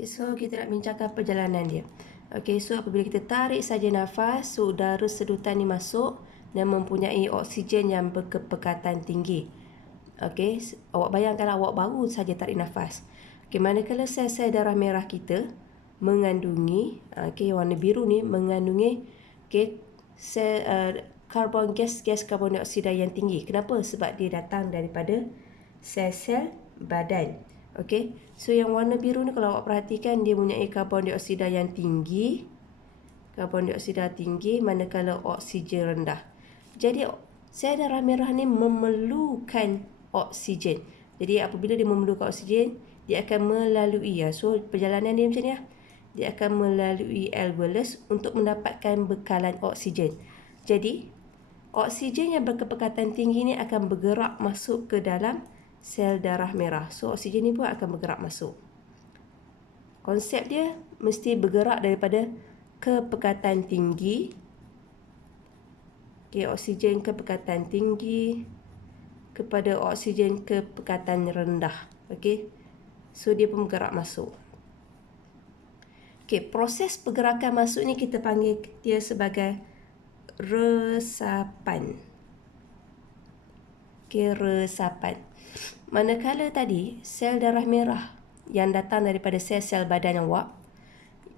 Okay, so kita nak bincangkan perjalanan dia. Okay, so apabila kita tarik saja nafas, so udara sedutan ni masuk dan mempunyai oksigen yang berkepekatan tinggi. Okay, awak bayangkan awak baru saja tarik nafas. Okay, manakala sel-sel darah merah kita mengandungi, okay, warna biru ni mengandungi sel gas karbon dioksida yang tinggi. Kenapa? Sebab dia datang daripada sel-sel badan. Okey, so yang warna biru ni kalau awak perhatikan dia mempunyai karbon dioksida yang tinggi. Karbon dioksida tinggi manakala oksigen rendah. Jadi sel darah merah ni memerlukan oksigen. Jadi apabila dia memerlukan oksigen, dia akan melalui so perjalanan dia macam ni Dia akan melalui alveolus untuk mendapatkan bekalan oksigen. Jadi oksigen yang berkepekatan tinggi ni akan bergerak masuk ke dalam sel darah merah. So oksigen ni pun akan bergerak masuk. Konsep dia mesti bergerak daripada kepekatan tinggi. Okay, oksigen kepekatan tinggi kepada oksigen kepekatan rendah. Okay, so dia pun bergerak masuk. Okay, proses pergerakan masuk ni kita panggil dia sebagai resapan. Okay, resapan. Manakala tadi sel darah merah yang datang daripada sel-sel badan awak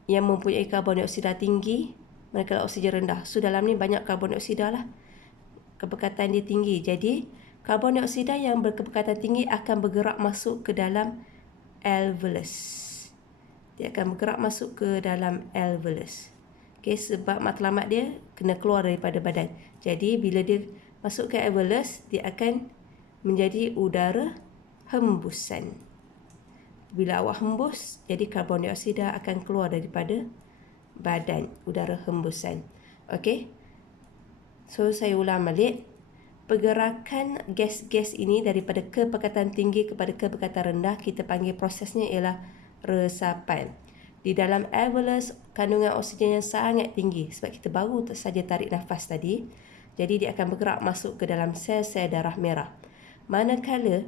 yang mempunyai karbon dioksida tinggi, manakala oksigen rendah. So dalam ni banyak karbon dioksida lah. Kepekatan dia tinggi. Jadi karbon dioksida yang berkepekatan tinggi akan bergerak masuk ke dalam alveolus. Dia akan bergerak masuk ke dalam alveolus. Okay, sebab matlamat dia kena keluar daripada badan. Jadi bila dia masuk ke alveolus, dia akan menjadi udara hembusan. Bila awak hembus, jadi karbon dioksida akan keluar daripada badan, udara hembusan. Okey. So saya ulang balik. Pergerakan gas-gas ini daripada kepekatan tinggi kepada kepekatan rendah, kita panggil prosesnya ialah resapan. Di dalam alveolus kandungan oksigen yang sangat tinggi sebab kita baru saja tarik nafas tadi. Jadi dia akan bergerak masuk ke dalam sel-sel darah merah. Manakala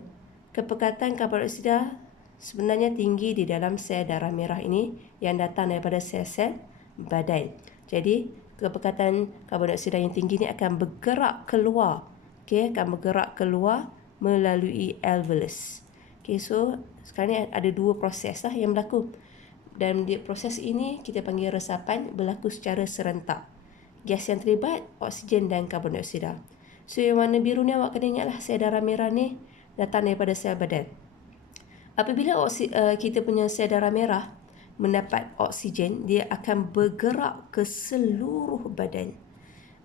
kepekatan karbon dioksida sebenarnya tinggi di dalam sel darah merah ini yang datang daripada sel-sel badan. Jadi kepekatan karbon dioksida yang tinggi ini akan bergerak keluar. Okey, akan bergerak keluar melalui alveolus. Okey, so sekarang ni ada dua proses lah yang berlaku. Dan di proses ini kita panggil resapan, berlaku secara serentak. Gas yang terlibat, oksigen dan karbon dioksida. So yang warna biru ni awak kena ingatlah sel darah merah ni datang daripada sel badan. Apabila kita punya sel darah merah mendapat oksigen, dia akan bergerak ke seluruh badan.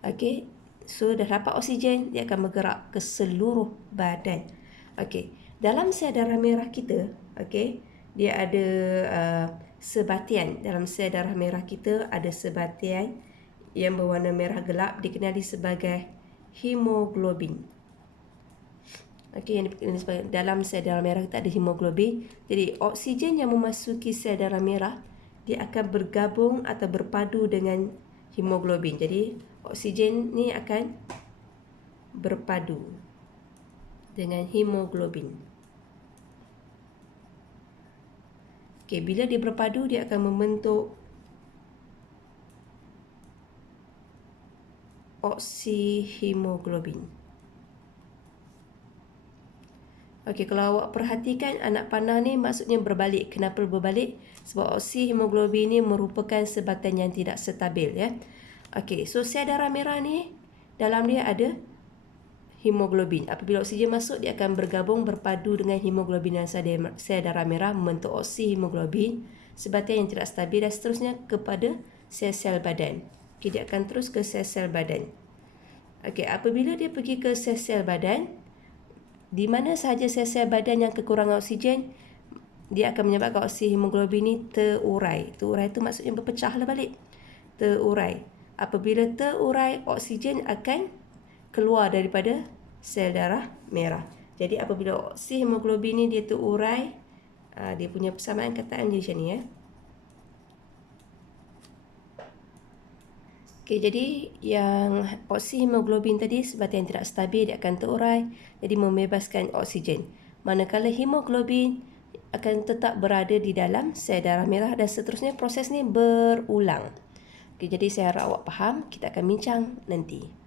Okey, so dah dapat oksigen, dia akan bergerak ke seluruh badan. Okey, dalam sel darah merah kita, okey, dia ada sebatian. Dalam sel darah merah kita ada sebatian yang berwarna merah gelap, dikenali sebagai hemoglobin. Okey, yang dikenali sebagai dalam sel darah merah kita ada hemoglobin. Jadi oksigen yang memasuki sel darah merah, dia akan bergabung atau berpadu dengan hemoglobin. Jadi oksigen ni akan berpadu dengan hemoglobin. Okey, bila dia berpadu, dia akan membentuk oksihemoglobin. Okey, kalau awak perhatikan anak panah ni maksudnya berbalik. Kenapa berbalik? Sebab oksihemoglobin ni merupakan sebatan yang tidak stabil ya. Okey, so sel darah merah ni dalam dia ada hemoglobin. Apabila oksigen masuk, dia akan bergabung berpadu dengan hemoglobin dalam sel darah merah membentuk oksihemoglobin, sebatan yang tidak stabil dan seterusnya kepada sel-sel badan. Okey, dia akan terus ke sel-sel badan. Okey, apabila dia pergi ke sel-sel badan, di mana sahaja sel-sel badan yang kekurangan oksigen, dia akan menyebabkan oksihemoglobin ni terurai. Terurai tu maksudnya berpecah lah balik. Terurai. Apabila terurai, oksigen akan keluar daripada sel darah merah. Jadi apabila oksihemoglobin ni dia terurai, dia punya persamaan kataan dia macam ni ya. Okey, jadi yang oksihemoglobin tadi sebatan yang tidak stabil, dia akan terurai, jadi membebaskan oksigen. Manakala hemoglobin akan tetap berada di dalam sel darah merah dan seterusnya proses ni berulang. Okay, jadi saya harap awak faham, kita akan bincang nanti.